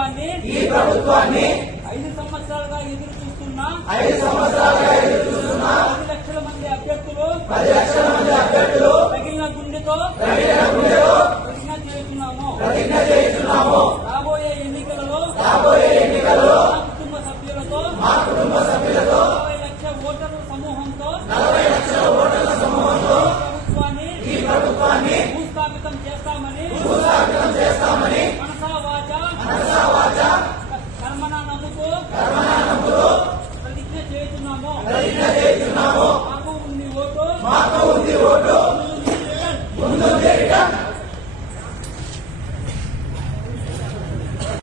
ప్రభుత్వాన్ని ఈ ప్రభుత్వాన్ని ఐదు సంవత్సరాలుగా ఎదురు చూస్తున్న ఐదు సంవత్సరాలుగా ఎదురు చూస్తున్న పది లక్షల మంది అభ్యర్థులు పది లక్షల మంది అభ్యర్థులు తగిలిన గుండెతో తగిలిన గుండెతో ప్రతిజ్ఞ చేస్తున్నాము. ప్రతిజ్ఞ చేస్తున్నాము. రాబోయే ఎన్నికలలో రాబోయే ఎన్నికలలో మా కుటుంబ సభ్యులతో మా కుటుంబ సభ్యులతో నలభై లక్షల ఓటర్ల సమూహంతో నలభై లక్షల ఓటర్ల సమూహంతో ప్రభుత్వాన్ని ఈ ప్రభుత్వాన్ని భూస్థాపితం చేస్తామని భూస్థాపితం ముందు ఓటు. ముందు